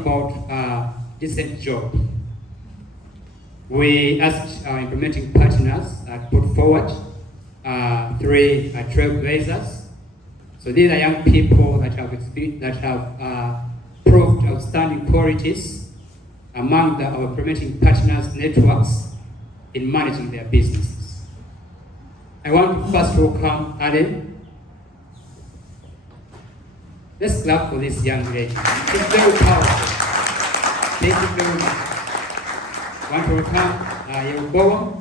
about decent job. We asked our implementing partners to put forward 3 trailblazers. So these are young people that have proved outstanding qualities among our implementing partners' networks in managing their businesses. I want to first welcome Alan. Let's clap for this young lady. She's very powerful. Thank you very much. I want to welcome Yeruboa.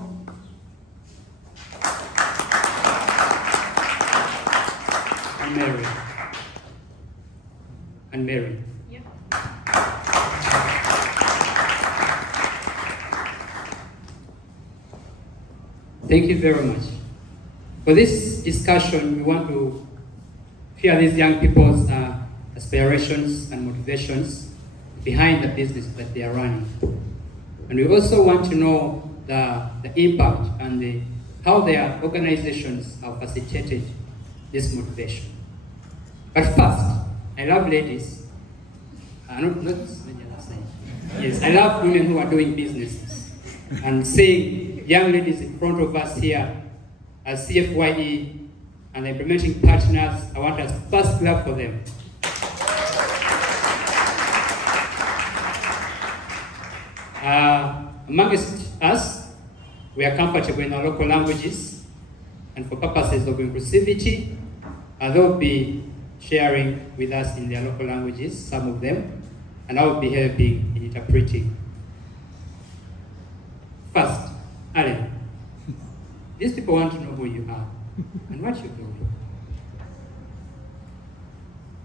And Mary. Yep. Thank you very much. For this discussion, we want to hear these young people's aspirations and motivations behind the business that they are running. And we also want to know the impact and how their organizations have facilitated this motivation. But first, I love ladies. Yes, I love women who are doing businesses. And seeing young ladies in front of us here as CFYE and the implementing partners, I want us to first clap for them. Amongst us, we are comfortable in our local languages, and for purposes of inclusivity, they'll be sharing with us in their local languages, some of them, and I will be helping in interpreting. First, Alan, these people want to know who you are and what you do.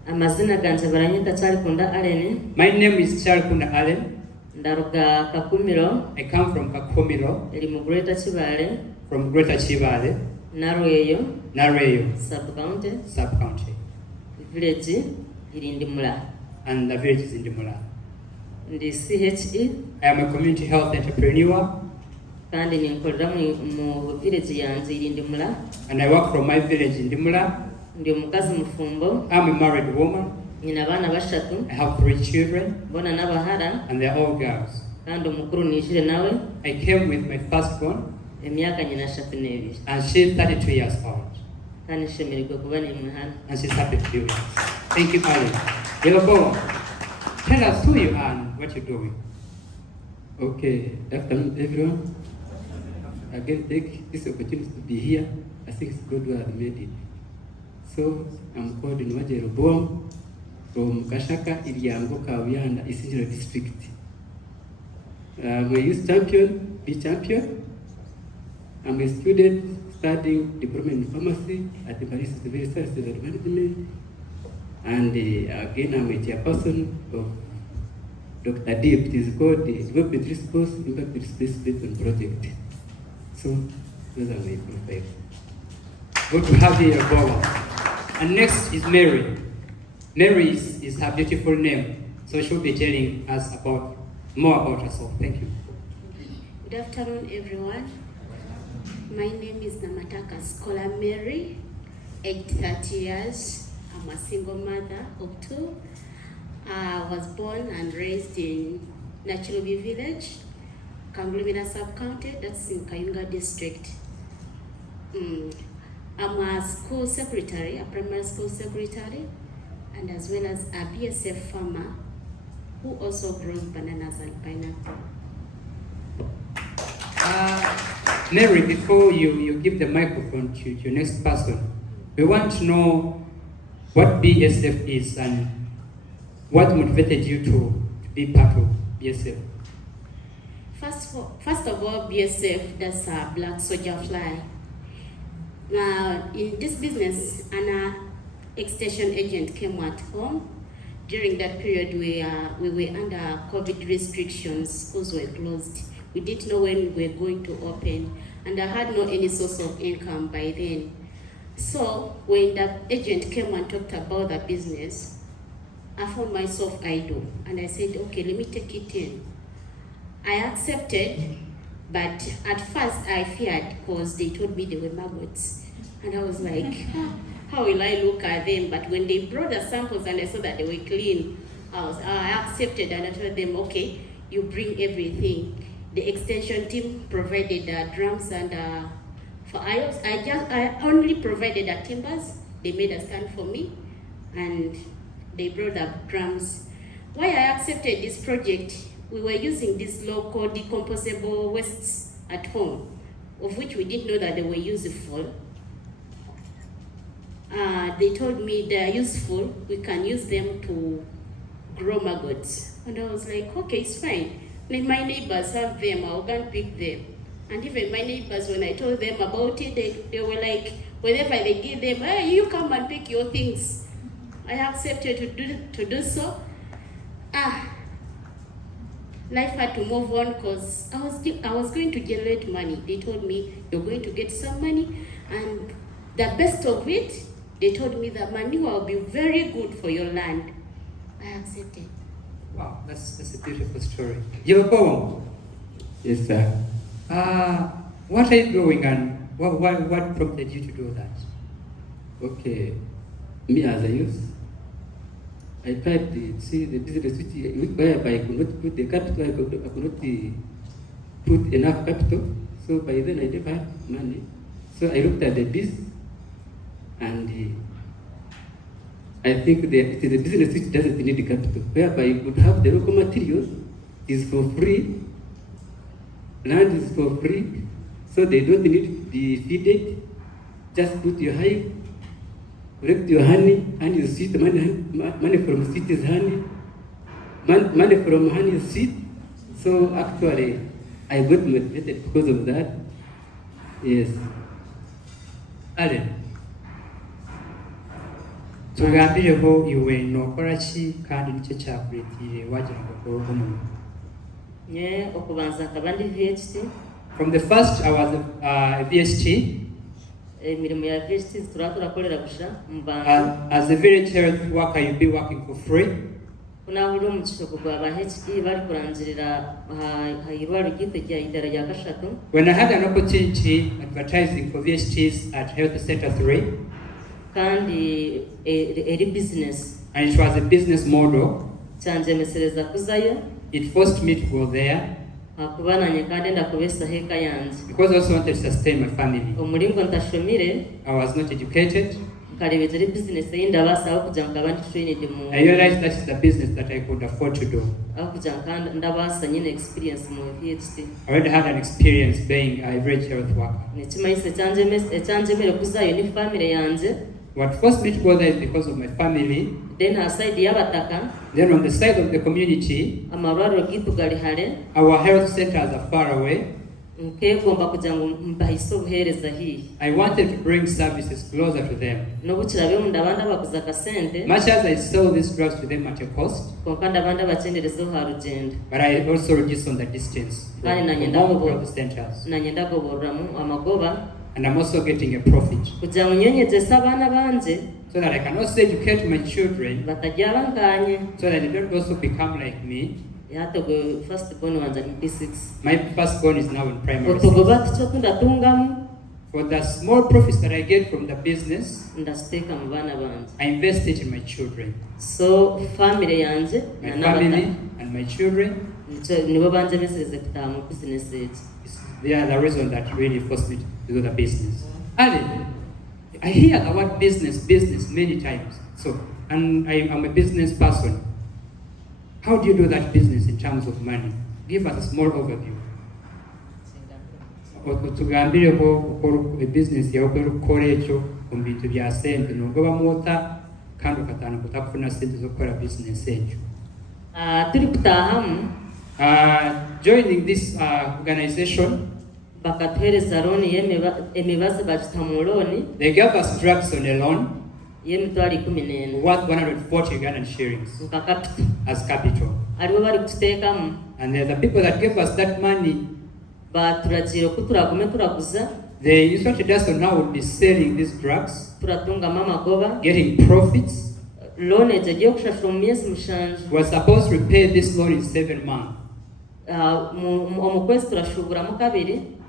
Amazina ganze baranyita Charikunda Allen. My name is Charikunda Allen. Ndaruga Kakumiro. I come from Kakumiro. Eri mu Greater Chibale. From Greater Chibale. Nareyo. Sub-county. Village Irindimula. And the village is Indimula. Ndi CHE. I am a community health entrepreneur. Kandi ninkolera mu village yanze Irindimula. And I work from my village in Indimula. Ndi omukazi mufumbo. I'm a married woman. Nina bana bashatu. I have 3 children. Bona nabahara. And they're all girls. Kandi omukuru nishire nawe. I came with my first one. Emyaka nyina 32. And she's 32 years old. Kandi shemererwa kuba ni muhana. And she's happy to be with us. Thank you, Alan. Yelobo, tell us who you are and what you're doing. Okay, afternoon everyone. Again, take this opportunity to be here. I think it's God who has made it. So, I'm called Nwaje Yeroboam from Kashaka, Iliango, Kawianda, Isinjira district. I'm a youth champion, B-champion. I'm a student studying diploma in pharmacy at the Paris Civil Sciences and Management. And again, I'm a chairperson of Dr. Deep. It is called the Development Response Impact Based Project. So, those are my profiles. Good to have you, Bola. And next is Mary. Mary is her beautiful name, so she'll be telling us more about herself. Thank you. Good afternoon, everyone. My name is Namataka Scholar Mary, aged 30 years. I'm a single mother of 2. I was born and raised in Nachirubi village, Kangulumina sub-county, that's in Kayunga district. I'm a school secretary, a primary school secretary, and as well as a BSF farmer who also grows bananas and pineapple. Mary, before you give the microphone to your next person, we want to know what BSF is and what motivated you to be part of BSF. First of all, BSF, that's a black soldier fly. Now, in this business, an extension agent came at home. During that period, we were under COVID restrictions, schools were closed. We didn't know when we were going to open, and I had no any source of income by then. So when the agent came and talked about the business, I found myself idle, and I said, okay, let me take it in. I accepted, but at first I feared because they told me they were maggots. And I was like, how will I look at them? But when they brought the samples and I saw that they were clean, I accepted and I told them, okay, you bring everything. The extension team provided drums and I only provided the timbers. They made a stand for me and they brought up drums. Why I accepted this project, we were using these local decomposable wastes at home, of which we didn't know that they were useful. They told me they are useful, we can use them to grow maggots. And I was like, okay, it's fine. When my neighbors have them, I'll go and pick them. And even my neighbors, when I told them about it, they were like, whenever they give them, hey, you come and pick your things. I accepted to do so. Life had to move on because I was going to generate money. They told me, you're going to get some money. And the best of it, they told me that manure will be very good for your land. I accepted. Wow, that's a beautiful story. You have a poem? Yes, sir. What are you doing and what prompted you to do that? Okay, me as a youth, I tried to see the business whereby I could not put the capital, I could not put enough capital. So by then I never had money. So I looked at the business and I think it is a business which doesn't need capital, whereby you could have the local materials, is for free, land is for free, so they don't need to be feeded. Just put your hive, collect your honey is sweet, money from sweet is honey, money from honey is sweet. So actually, I got motivated because of that. Yes. Allen, tugambireho iwe nokora ki kandi nicyo cyakuretire wagira ngo ukore umuntu. Okubanza nkaba ndi VHT. From the first I was a VHT. Emirimo ya VHT turakorera busha mu bantu. As a village health worker you'll be working for free. Kunahurira mu kishoko gwa ba HT bari kuranzirira hayirwaro gite idara ya gashatu. When I had an opportunity advertising for VHTs at Health Center 3. Kandi eri business. And it was a business model. Cyanje mesereza kuzayo. It forced me to go there. Because I also wanted to sustain my family. I was not educated. I realized that's the business that I could afford to do. I already had an experience being a average health worker. What forced me to go there is because of my family. Then on the side of the community, our health centers are far away. I wanted to bring services closer to them. Much as I sell these drugs to them at a cost, but I also reduce on the distance from all health centers. And I'm also getting a profit. So that I can also educate my children, so that they don't also become like me. My firstborn is now in primary 6. For the small profits that I get from the business, I invest it in my children. So my family and my children, they are the reason that really forced me to do the business. Allen, I hear the word business many times. So, and I'm a business person. How do you do that business in terms of money? Give us a small overview. Tugambireho ukora business yawe ukora echo kumbintu bya sente nogoba mota kandi ukatana kutakufuna sente zo gukora business echo. Turi kutahamu joining this organization, they gave us drugs on a loan worth 140 Ugandan shillings as capital. And the people that gave us that money, they instructed us on how we'll be selling these drugs, getting profits. We were supposed to repay this loan in 7 months.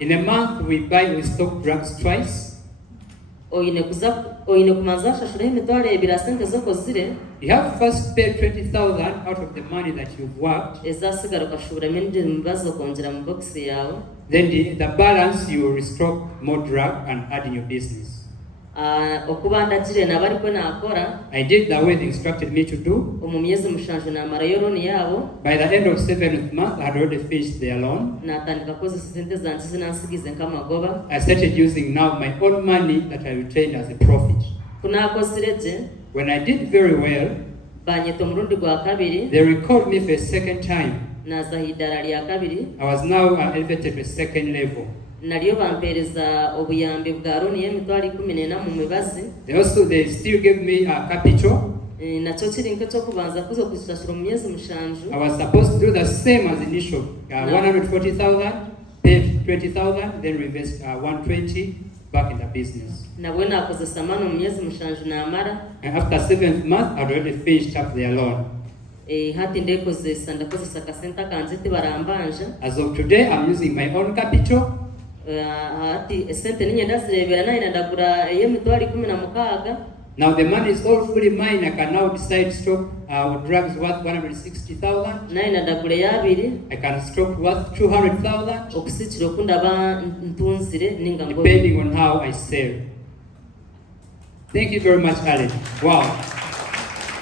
In a month we stock drugs twice. oyine kumanza ashashuraho emitwaro 2 sente zokozire You have to first pay 20,000 out of the money that you've worked. ezasigara ukashubiramo indi mibazo kongera mu box yawe. Then the balance you will restock more drug and add in your business. Okuba ndagire nabo ariko nakora. I did the way they instructed me to do. Omu myezi mushanju namarayo loan yabo. By the end of 7th month, I had already finished their loan. Natandika kozesa sente zanje zinansigize nk'amagoba. I started using now my own money that I retained as a profit. Kunakozirege. When I did very well, banyeta omurundi gwa kabiri. They recalled me for a second time. Naza hidara lya kabiri. I was now elevated to a second level. Naliyo bampereza obuyambi bwa loan y'emitwaro 14 mu mibazi. They still gave me a capital. Nakyo kiri nk'ekyo kubanza kuza kusasura mu myezi mushanju. I was supposed to do the same as initial, 140,000, paid 20,000, then reversed 120 back in the business. Nabwe nakozesa mano mu myezi mushanju namara. And after 7th month, I'd already finished up their loan. Hati ndakozesa kasenta kanje tibarambanja. As of today, I'm using my own capital. Hati sente ninye ndazirebera nayo ndagura y'emitwaro 16. Now the money is all fully mine. I can now decide stock drugs worth 160,000. Nayo ndagura yabiri. I can stock worth 200,000. Okusikira okundaba ntunzire ninga ngo. Depending on how I sell. Thank you very much, Alan. Wow.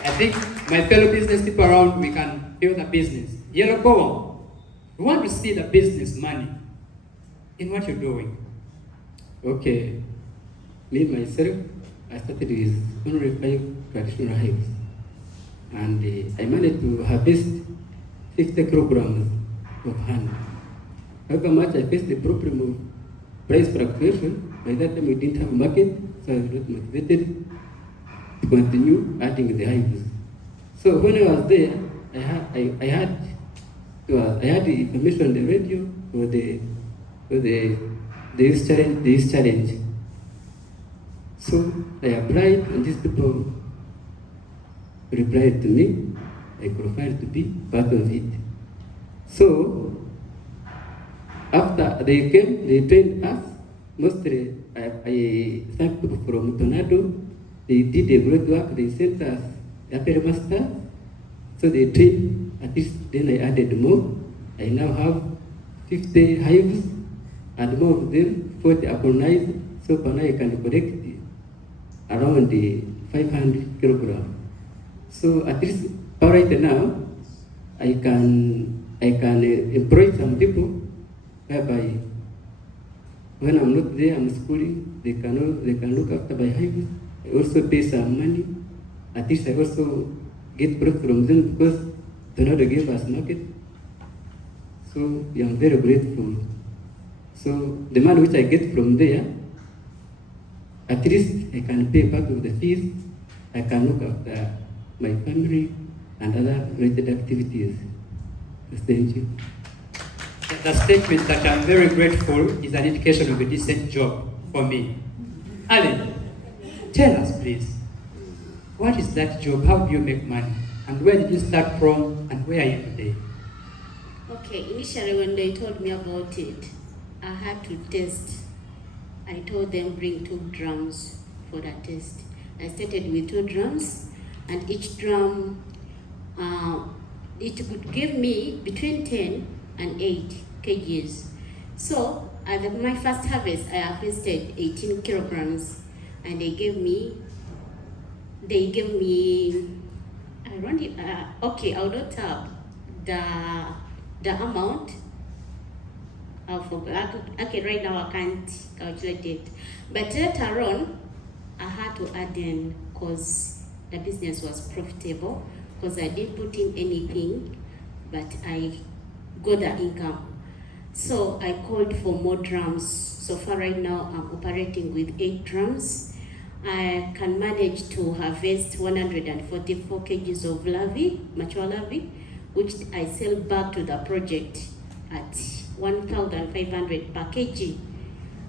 I think my fellow business people around, we can build a business. Yellow Bowl, we want to see the business money in what you're doing. Okay. Me, myself, I started with only 5 traditional hives. And I managed to harvest 50 kilograms of honey. However much I faced the problem of price fluctuation, by that time we didn't have a market, so I was not motivated to continue adding the hives. So when I was there, I had the information on the radio for this challenge. So I applied, and these people replied to me. I qualified to be part of it. So after they came, they trained us. Mostly, I thank people from Tornado. They did a great work. They sent us Apple Master. So they trained. At least then I added more. I now have 50 hives, and more of them 40 apronized. So per now I can collect around the 500 kilograms. So at least right now, I can employ some people whereby when I'm not there, I'm schooling, they can look after my hives. I also pay some money. At least I also get profit from them because they know they give us market. So I'm very grateful. So the money which I get from there, at least I can pay part of the fees. I can look after my family and other related activities. Thank you. The statement that I'm very grateful is an indication of a decent job for me. Alan, tell us please, what is that job? How do you make money? And where did you start from and where are you today? Okay, initially when they told me about it, I had to test. I told them bring 2 drums for the test. I started with 2 drums, and each drum, it would give me between 10 and 8 kgs. So at my first harvest, I harvested 18 kilograms, and they gave me around okay, I will not have the amount. I forgot. Okay, right now I can't calculate it. But later on, I had to add in because the business was profitable, because I didn't put in anything, but I got the income. So I called for more drums. So far right now, I'm operating with 8 drums. I can manage to harvest 144 kgs of larvae, mature larvae, which I sell back to the project at 1,500 per kg.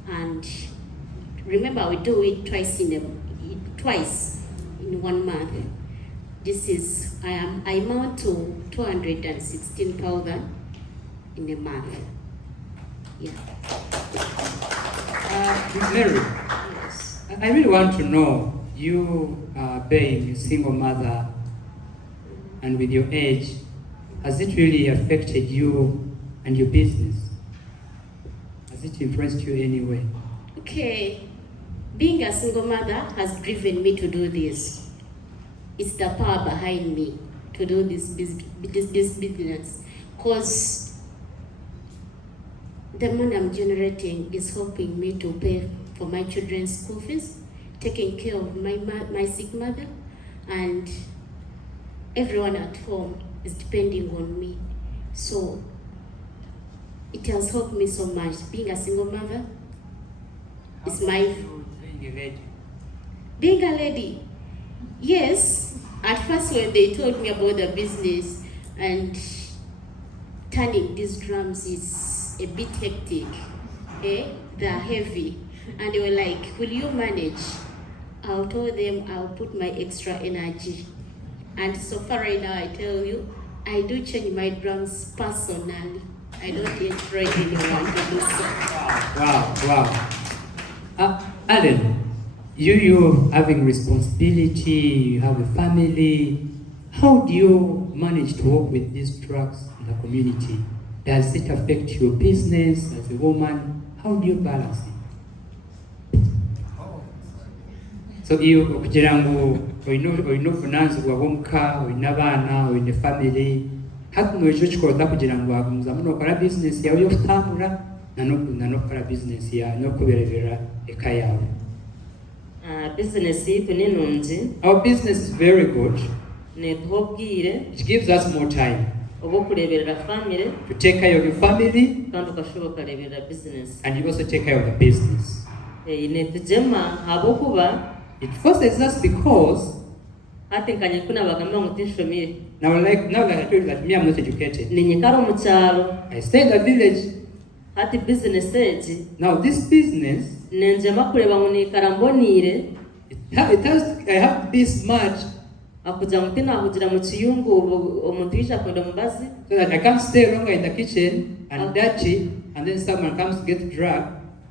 And remember, we do it twice in 1 month. This is I amount to 216,000 in a month. Yeah. Mary, Yes. I really want to know, you being a single mother and with your age, has it really affected you and your business? Has it influenced you in any way? Okay, being a single mother has driven me to do this. It's the power behind me to do this business. Because the money I'm generating is helping me to pay for my children's school fees, taking care of my sick mother, and everyone at home is depending on me. So it has helped me so much. Being a single mother is being a lady. Yes, at first when they told me about the business and turning these drums is a bit hectic, they're heavy, and they were like, will you manage? I'll tell them I'll put my extra energy. And so far right now, I tell you, I do change my drums personally. I don't encourage anyone to do so. Wow. Alan, you having responsibility, you have a family. How do you manage to work with these drugs in the community? Does it affect your business as a woman? How do you balance it? So you kugira ngo oyino finance bw'omuka oyina abaana oyina family hatuno ekyo kikoza kugira ngo wagunza muno okora business yawe y'okutambura nanokukora business yawe n'okuberera eka yawe. Business yitu ni nungi. Our business is very good. Netuha obwire. It gives us more time obw'okureberera family, to take care of your family, kandi okashuba okareberera business. and you also take care of the business. Netujema habwokuba It forces us because hatenkanye kuna bagamba ngo tinshomire. now that I told you that me I'm not educated. Ninyikara mu kyalo. I stay in the village. Hati business egi. Now this business, Nenjema kureba ngo nikara mbonire. I have to be smart Akuja ngo tinahugira mu kiyungu omuntu yisha kwenda mubazi. so that I can't stay longer in the kitchen and dirty, and then someone comes to get drug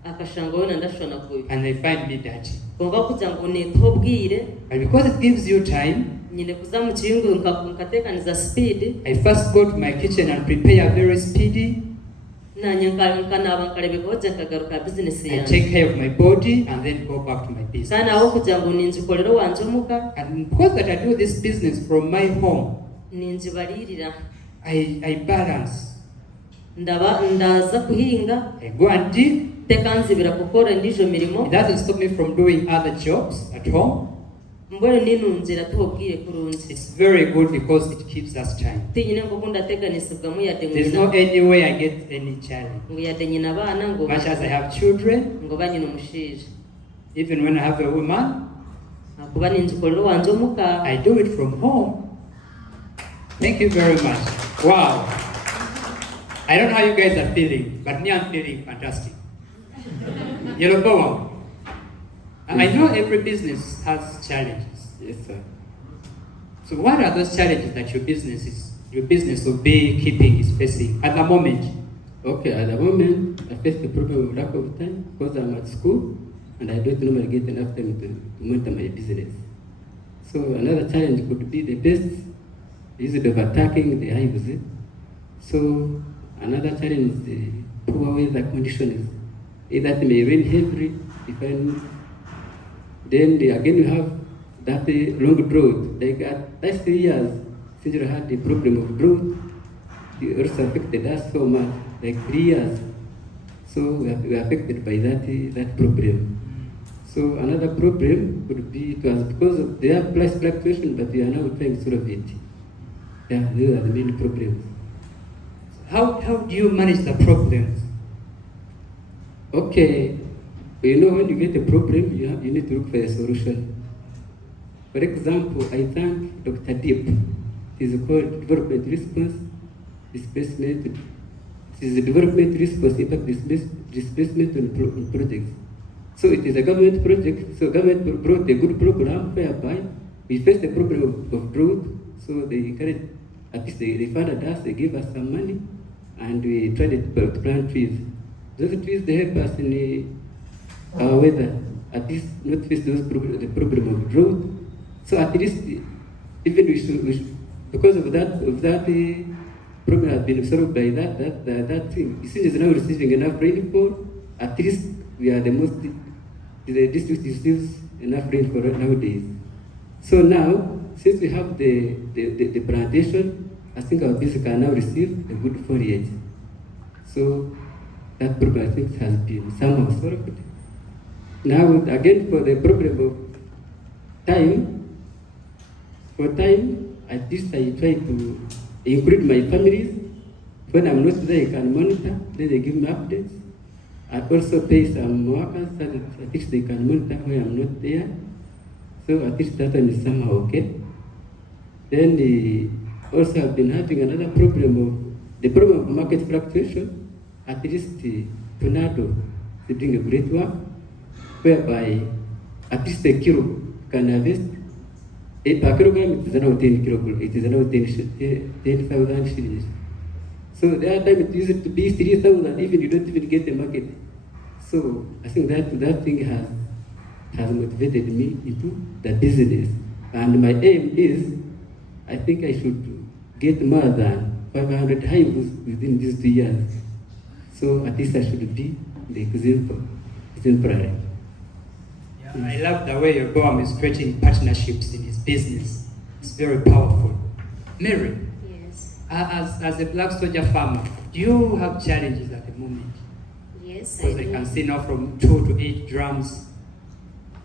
Akashanga wona ndashona kuyo. and they find me dirty. Konga kuja ngo netuha obwire. And because it gives you time, Nyine kuza mu kiyungu nkatekaniza speed. I first go to my kitchen and prepare very speedy. Nanye nkanaba nkarebeka hoje nkagaruka business I yanjye. take care of my body and then go back to my business. Kana aho kugira ngo ninjikorere wanje omuka. And because that I do this business from my home, Ninjibaririra. I balance. Ndaza kuhinga. I go and dig. Tekanzibira gukora ndijo mirimo. It doesn't stop me from doing other jobs at home. Mbone ninunzira tuhobwire kurunzi. It's very good because it keeps us time. Tinyine ngo ndateganisibwa mu yade There's no any way I get any challenge. ngo yade nyina abana ngo Much as I have children, ngo banyine umushije. even when I have a woman, Akuba ninjikorere wanje omuka. I do it from home. Thank you very much. Wow. I don't know how you guys are feeling, but me, I'm feeling fantastic. Yellow power. I know every business has challenges. Yes, sir. So what are those challenges that your business will be keeping is facing at the moment? Okay, at the moment, I face the problem of lack of time because I'm at school and I don't normally get enough time to monitor my business. So another challenge could be the pests, the use of attacking the hives. So another challenge is the poor weather conditions. Either it may rain heavily, then again you have that long drought. Like at last 3 years, since you had the problem of drought, it also affected us so much, like 3 years. So we are affected by that problem. So another problem could be to us because of their price fluctuation, but we are now trying to solve it. Yeah, those are the main problems. How do you manage the problems? Okay, you know when you get a problem, you need to look for a solution. For example, I thank Dr. Deep. It is called Development Response Displacement. It is a development response impact displacement on projects. So it is a government project. So government brought a good program whereby we faced the problem of drought. So they encouraged, at least they funded us, they gave us some money, and we tried to plant trees. Those trees, they help us in our weather. at least not face the problem of drought. So at least even we should because of that problem has been solved by that thing. You see, is now receiving enough rainfall. At least we are the district receives enough rainfall nowadays. So now, since we have the plantation, I think our bees can now receive a good foliage. So that problem, I think, has been somehow solved. Now, again, for the problem of time, at least I try to include my families. When I'm not there, I can monitor, then they give me updates. I also pay some workers so that at least they can monitor when I'm not there. So at least that one is somehow okay. Then also have been having another problem of the problem of market fluctuation. At least Tornado is doing a great work, whereby at least a kilo can harvest. Per kilogram it is around 10 kilograms. It is around 10,000 shillings. So the other time it used to be 3,000. Even you don't even get the market. So I think that thing has motivated me into the business. And my aim is, I think I should get more than 500 hives within these 2 years. So at least I should be the exemplary. Yeah, I love the way your Boam is creating partnerships in his business. It's very powerful. Mary, Yes. as a black soldier farmer, do you have challenges at the moment? Yes, Because I can see now from 2 to 8 drums.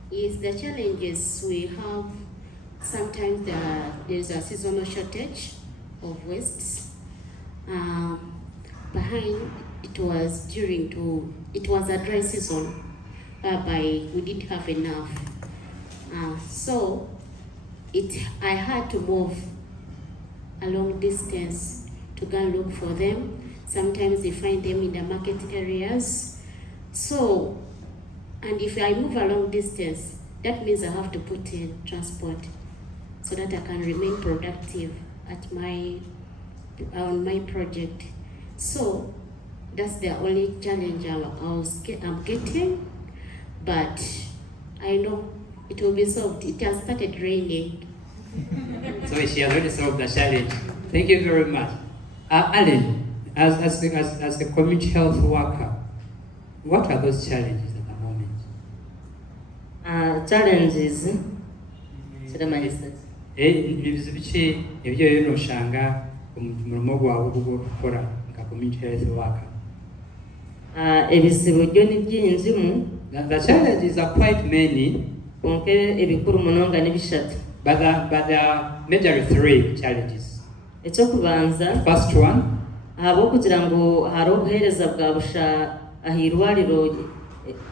Yes, the challenges we have, sometimes there's a seasonal shortage of wastes. Behind, it was a dry season, whereby we didn't have enough. So I had to move a long distance to go and look for them. Sometimes you find them in the market areas. So, and if I move a long distance, that means I have to put in transport so that I can remain productive on my project. So that's the only challenge I'm getting, but I know it will be solved. It has started raining. So she has already solved the challenge. Thank you very much. Alan, as a community health worker, what are those challenges at the moment? Challenges. Ibibazo biki ebyo rero noshanga umurimo gwawe gwo gukora nka community health worker? Ebizibu byo ni byinshi mu. The challenges are quite many. Konke ebikuru munonga n'ebishatu. But there are majorly 3 challenges. Ekyokubanza. First one. Abo kugira ngo hari obuhereza bwa busha ahirwariro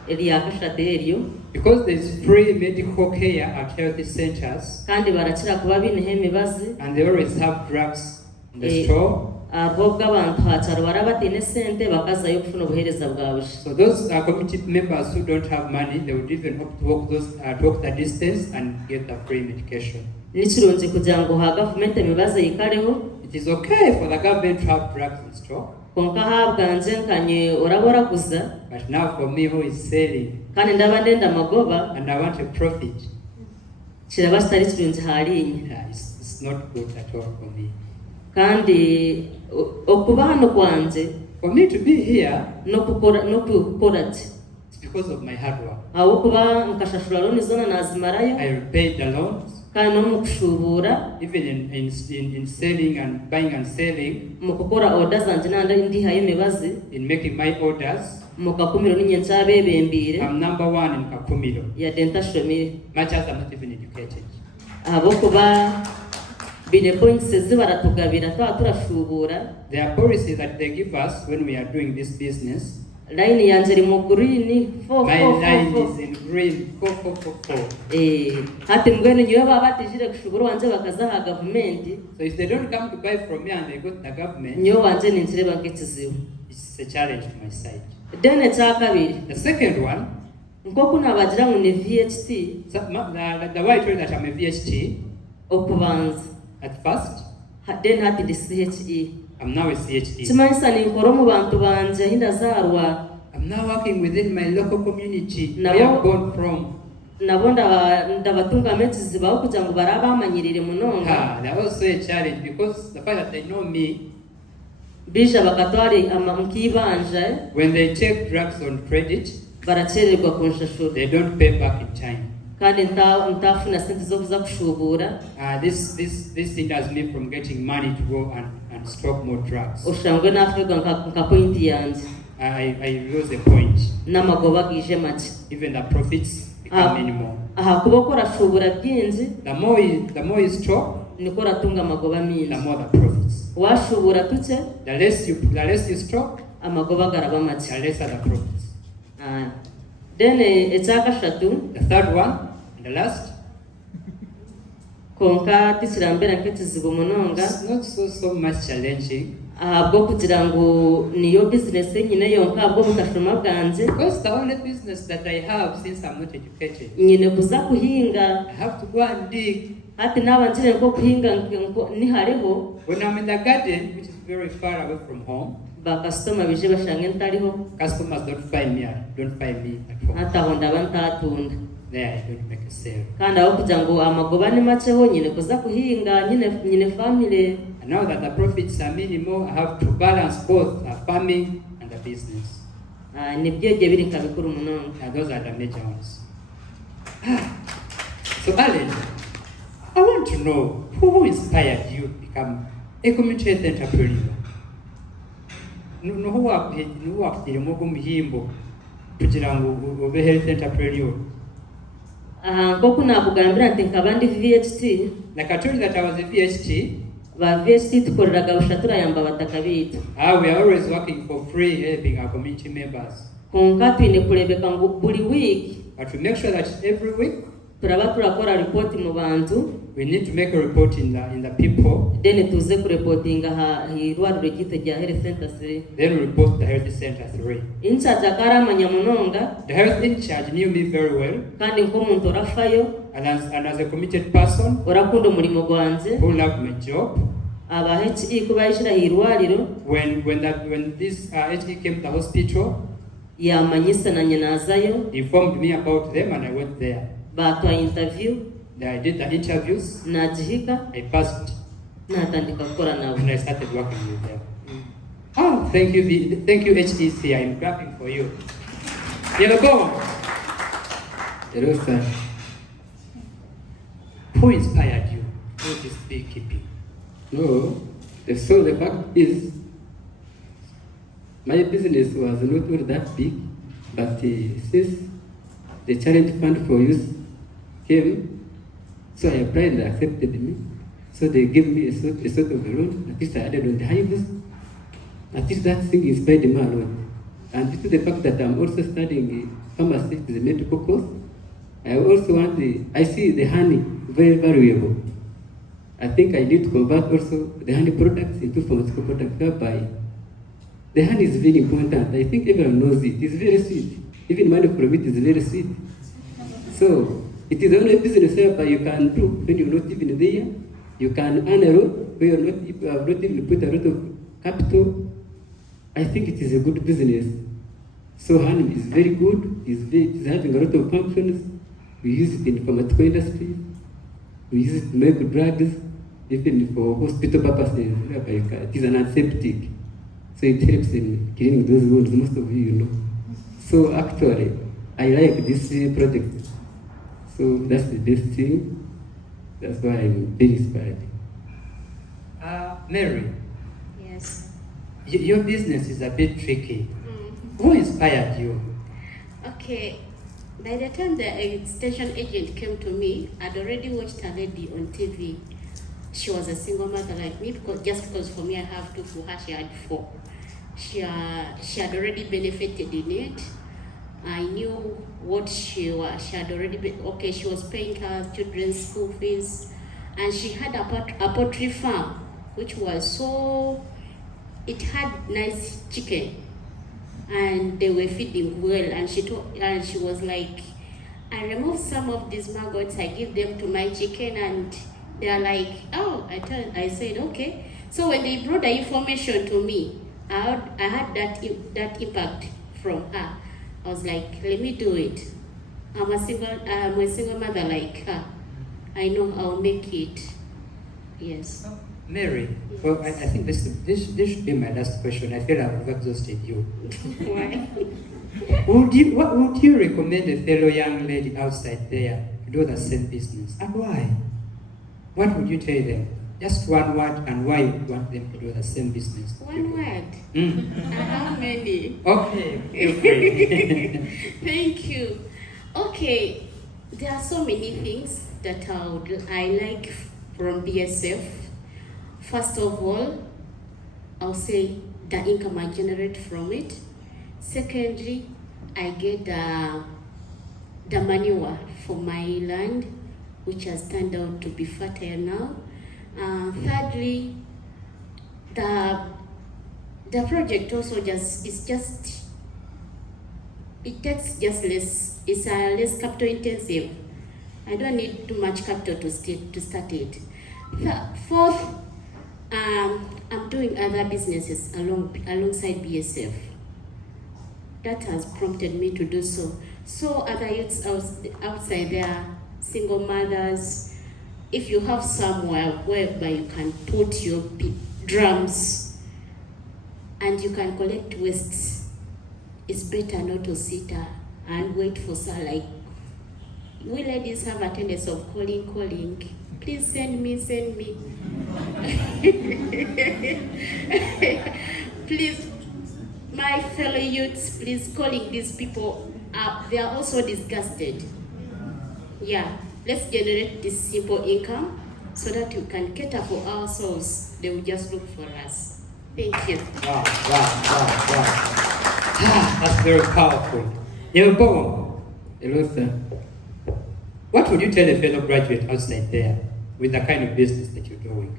eryakashate eryo. Because there is free medical care at health centers. Kandi barakira kuba bineho emibazi. And they always have drugs in the store. Abo bw'abantu hacyaro barabatine sente bakazayo kufuna obuhereza bwa busha. So those community members who don't have money, they would even hope to walk the distance and get the free medication. Nikirungi kugira ngo ha government emibazi yikareho. It is okay for the government to have drugs in store. Konka habwanje nkanye orabora kuza. But now for me who is selling, kandi ndaba ndenda magoba, and I want a profit, kiraba kitari kirungi harinya. It's not good at all for me. Kandi okuba hano kwanje, for me to be here, no kukora it's because of my hard work. Aho kuba nkashashura loan zona nazimarayo. I repaid the loans. Kandi no mukushubura, even in selling and buying and selling, mukukora orders zanje nanda ndihaye emibazi, in making my orders. Mukakumiro ninyencha bebembire. I'm number 1 in Kakumiro. Ya denta shomire. Much as I'm not even educated. Abo kuba bine points zibaratugabira turashubura. There are policies that they give us when we are doing this business. Line yanje ri mu green 4. My line is in green 4. Hati mbwene nyo babatijire kushubura wanje bakazaha government. So if they don't come to buy from me and they go to the government, nyo wanje ninjire bankekizibu. It's a challenge to my side. Then kabiri. The second one, nko kuna bagira ngo ni VHT. The why I told that I'm a VHT. Okubanza. At first. Then hati the CHE. I'm now a CHE. Chimanisa ni nkoro mu bantu banje hinda zarwa. I'm I'm now working within my local community Now- where I'm born from. nabo ndabatungamu ekizibu aho kugira ngu barabe bamanyirire munonga They're also a challenge because the fact that they know me, bija bakatwara nkibanja when they take drugs on credit, barakererwa ku nshashuro they don't pay back in time. kandi ntafuna sente zo kuza kushubura. This hinders me from getting money to go and stock more drugs. oshangwe nafegwa nka point yanjye I lose a point. n'amagoba gije make Even the profits become minimal. aha kuba korashubura byinji The more you stock, niko ratunga amagoba the mingi. more the profits. washubura tuke The less you stock, amagoba garaba make. the lesser the profits. Then ekyakashatu The third one and the last, konka tikirambera nk'ekizibu munonga it's not so much challenging ahabwo kugira ngu niyo bizinesi nyine yonka ahabwo bukashoma bwanjye because the only business that I have since I'm not educated, nyine kuza kuhinga I have to go and dig. hati naba nkire nko kuhinga nihariho When I'm in the garden, which is very far away from home, bakasitoma bije bashange ntariho customers don't find me at home. hati aho ndaba ntatunda There I don't make a sale. kandi aho kugira ngo amagoba ni makeho nyine kuza kuhinga nyine family. And now that the profits are minimal, I have to balance both farming and the business. nibyo igihe biri nkabikuru munonga. And those are the major ones. So Alan, I want to know who inspired you to become a community health entrepreneur? Who wakutira mu muhimbo kugira ngo ube health entrepreneur? Nk'uko nakugambira nti nkabandi VHT. Like I told you that I was a VHT. Ba VHT tukoreraga bushatura yamba bataka bitu. We are always working for free, helping our community members. Konka twine kurebeka ngo buri week. But we make sure that every week turaba turakora report mu bantu. We need to make a report in the people. Then tuze kureportinga hirwariro gito rya health center 3. Then we report the health center 3. In charge akaramanya munonga. The health in charge knew me very well. Kandi nko muntu orafayo. And as a committed person, orakunda umurimo gwanze. Who loved my job. Aba HE kubayishira hirwariro. When this HE came to the hospital, yamanyisa na nyenazayo. He informed me about them and I went there. Batwa interview. I did the interviews. Najihika. I passed. Natandika gukora nabo. And I started working with them. Oh, thank you HEC. I'm clapping for you. Yellow go. Hello, sir. Who inspired you to do this beekeeping? No. So the fact is, my business was not all that big, but since the challenge fund for youth came, so I applied and they accepted me. So they gave me a sort of a loan. At least I added on the hives. At least that thing inspired me a lot. And due to the fact that I'm also studying pharmacy, the medical course, I also want I see the honey very valuable. I think I need to convert also the honey products into pharmaceutical products whereby the honey is very important. I think everyone knows it. It's very sweet. Even money from it is very sweet. So it is only a business whereby you can do when you're not even there. You can earn a lot where you have not even put a lot of capital. I think it is a good business. So honey is very good. It's having a lot of functions. We use it in pharmaceutical industry. We use it to make drugs, even for hospital purposes. It is an antiseptic. So it helps in cleaning those wounds, most of you know. So actually, I like this project. So that's the best thing. That's why I'm very inspired. Mary. Yes. Your business is a bit tricky. Who inspired you? Okay. By the time the extension agent came to me, I'd already watched a lady on TV. She was a single mother like me, because for me I have two, for her she had 4. She had already benefited in it. I knew what she was. She had already been, she was paying her children's school fees, and she had a poultry farm, which was it had nice chicken, and they were feeding well. And she was like, I removed some of these maggots, I give them to my chicken, and they are like, oh, I said, okay. So when they brought the information to me, I had that impact from her. I was like, let me do it. I'm a single mother like her. I know I'll make it. Yes. Mary, well, I think this should be my last question. I feel I've exhausted you. Why? What would you recommend a fellow young lady outside there to do the same business, and why? What would you tell them? Just one word, and why you want them to do the same business? One word? Mm. I have many. Okay, feel free. Thank you. Okay, there are so many things that I like from BSF. First of all, I'll say the income I generate from it. Secondly, I get the manure for my land, which has turned out to be fertile now. Thirdly, the project also takes less. It's less capital intensive. I don't need too much capital to start it. Fourth, I'm doing other businesses alongside BSF. That has prompted me to do so. So other youths outside there, single mothers, if you have somewhere whereby you can put your drums and you can collect wastes, it's better not to sit and wait for like we ladies have a tendency of calling. Please send me. Please, my fellow youths, please calling these people up. They are also disgusted. Yeah, let's generate this simple income so that we can cater for ourselves. They will just look for us. Thank you. Wow. That's very powerful. Hello, sir. What would you tell a fellow graduate outside there with the kind of business that you're doing?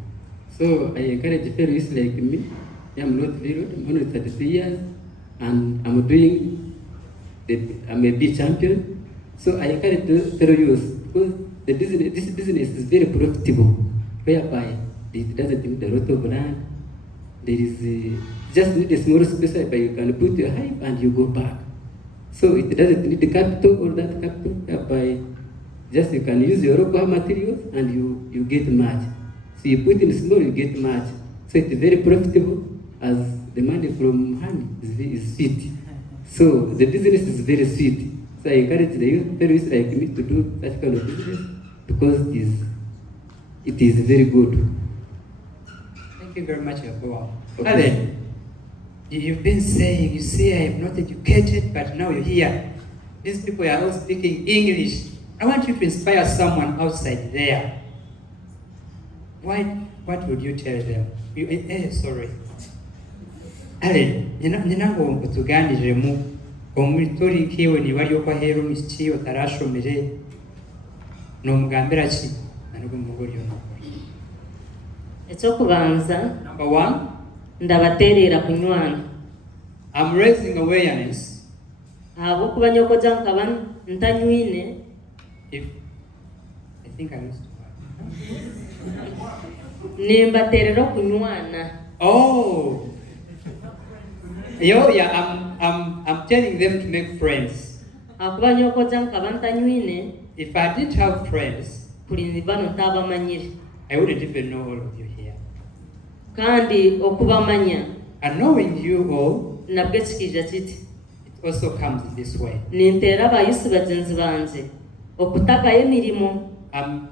So I encourage fellows like me. I'm not very old, I'm only 33 years, and I'm a big champion. So I encourage the fellow youth because this business is very profitable, whereby it doesn't need a lot of land. There is just need a small space where you can put your hive and you go back. So it doesn't need the capital or that capital, whereby just you can use your raw materials and you get much. So you put in small, you get much. So it's very profitable as the money from honey is sweet. So the business is very sweet. So I encourage the youth fellows like me to do such kind of business because it is very good. Thank you very much, Yaboa. Okay. You've been saying, you say I am not educated, but now you're here. These people are all speaking English. I want you to inspire someone outside there. What would you tell them? Sorry. Ale, ninango utuganiremu omwitori kiwe ni wali okwa hero michiyo tarasho mire no mugambira ki nanugo mugori yo nokora. Ekyokubanza Number 1, ndabaterera kunywana. I'm raising awareness. Abo kubanyokoja nkaba ntanywine. I think I used to. Nimbaterera kunywana. Oh. Yeah, I'm telling them to make friends. Akubanyokoja nkaba ntanywine. If I didn't have friends, Kulinzi bano ntabamanyire. I wouldn't even know all of you here. Kandi okubamanya. And knowing you all, Nabwe kikija kiti. it also comes this way. Nintera abayusi bagenzi banje. Okutagayo emirimo. I'm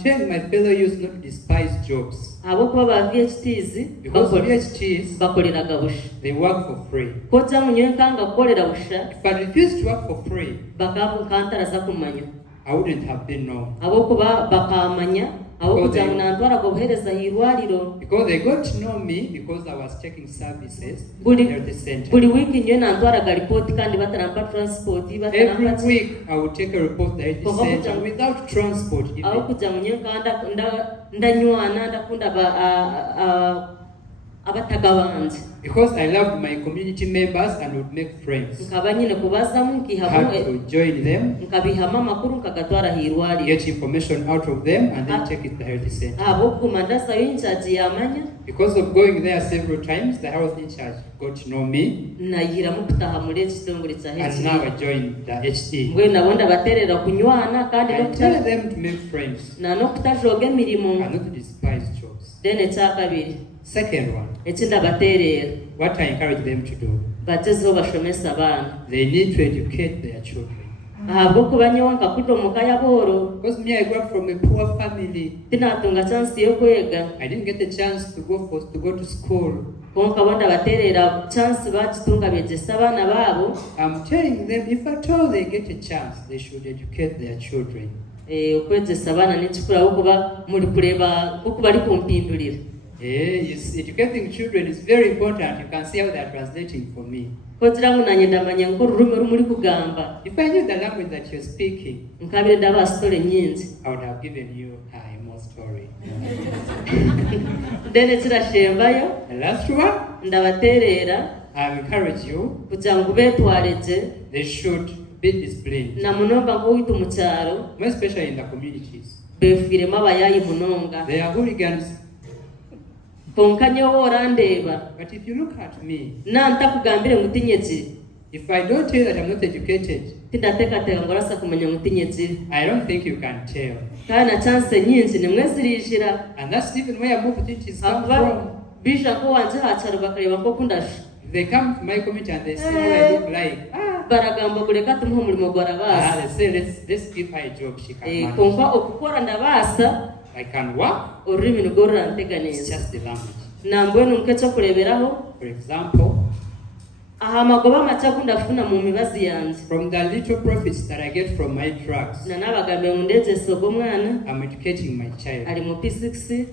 telling my fellow youth not to despise jobs. Abo kuba ba VHTs Because VHTs, bakoleraga busha. they work for free. Koja munyenkanga kukolera busha. If I refused to work for free, Bakabu kantaraza kumanya. I wouldn't have been known. Abo kuba bakamanya. Abo kuja munantwara gobuhereza hirwariro. Because they got to know me because I was taking services at the center. Buli wiki nyo nantwaraga report kandi batarampa transport. Every week I would take a report at the center without transport even. Abo kuja munyenkanda ndanywana ndakunda abatagabanze because I loved my community members and would make friends. nkaba nyine kubazamu I nkihamu had to join them, nkabihamu amakuru nkagatwara hirwari get information out of them, and then take it to the health center. abo kumandasa y'incaji yamanya Because of going there several times, the health in charge got to know me, nayihiramu kutaha muri ekitongole kya and now I joined the HT. mbwe nabo ndabaterera kunywana kandi I tell them to make friends n'okutajoga emirimu and not to despise jobs. then ekyakabiri Second one, ekindabaterera what I encourage them to do, bagezeho bashomesa abaana they need to educate their children. ahabwokuba nyowe nkakudda omuka yaboro Because me, I grew up from a poor family. tinatunga chansi y'okwega I didn't get a chance to go to school. konka bo ndabaterera chansi bagitunga begesa abaana baabo I'm telling them, if at all they get a chance, they should educate their children. okwegesa abaana n'ekikura ahabwokuba muri kureba nk'oku bari kumpindurira Yes, educating children is very important. You can see how they are translating for me. kugira ngu nanye ndamanya nk'orurimi rumuri kugamba If I knew the language that you're speaking, nkabire ndabaha sitore nyingi I would have given you more story. then ekirashembayo The last one, ndabaterera I encourage you, kugira ngu betware gye they should be disciplined, na munonga nk'owitu mu kyaro more especially in the communities. befiiremu abayayi munonga They are hooligans, konka nyowe orandeeba but if you look at me, nantakugambire ngu tinyegire if I don't tell you that I'm not educated, tindateekateeka ngu orasa kumanya ngu tinyegire I don't think you can tell. kandi na chanse nyingi nimwe zirijira And that's even where more opportunities come akuba from. bija nk'owanje ha kyaro bakareba nk'oku ndasha If they come to my community and they see what I look like, baragamba gureka tumuhe omurimo gwarabaasa they say, let's give her a job. She can manage. konka okukora ndabaasa I can work. orurimi nirwo rurantega It's neza just the language. nambwenu nk'ekyokureberaho For example, aha magoba make agu ndafuna mu mibazi yange from the little profits that I get from my drugs, na nabagambe ngu ndegyesa ogwo omwana I'm educating my child. ari mu P6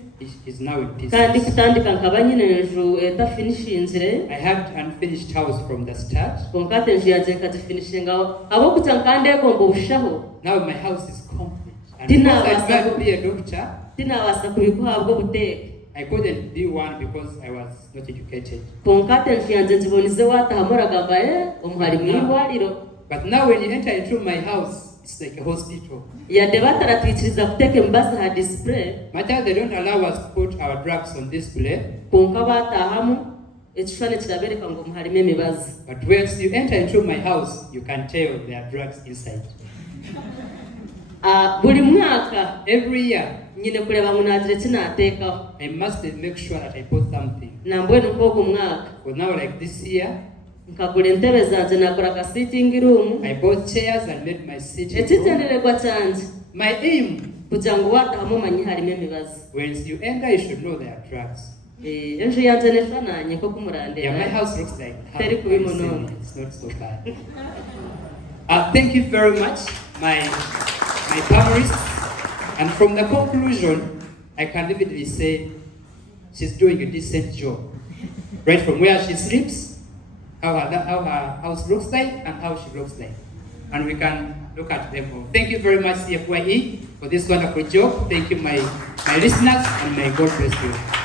He's now in kandi P6. kutandika nkaba nyine enju etafinishingire I had unfinished house from the start. konka ate enju yangye nkagifinishingaho ahabwokugira nkandegomba obushaho Now my house is complete. And Dina because I tried wasa- to be a doctor, tinabaasa kubikuhabwa obuteeka I couldn't be one because I was not educated. konka ate enju yangye ngibonize watahamu oragamba omuhari mu irwariro But now when you enter into my house, it's like a hospital. yadde bataratwikiriza kuteeka emibazi ha display Matter they don't allow us to put our drugs on display. konka batahamu ekishushani kirabereka ngu harimu emibazi But once you enter into my house, you can tell there are drugs inside. buli mwaka Every year, nyine kureba ngu nagira eki naateekaho I must make sure that I put something. nambwenu nk'ogu mwaka But now, like this year, nkagura entebe zangye nakora ka sitting room I bought chairs and made my sitting room. ekitendererwa kyangye My aim, kugira ngu watahamu omanyi harimu emibazi once you enter, you should know there are drugs. enju yangye nefananye Yeah, nk'okumurandira my house looks like Teri how kubi I'm seeing muno. it. It's not so bad. Thank you very much, my panelists. And from the conclusion, I can vividly say she's doing a decent job. Right from where she sleeps, how her house looks like, and how she looks like. And we can look at them all. Thank you very much, CFYE, for this wonderful job. Thank you, my listeners, and may God bless you.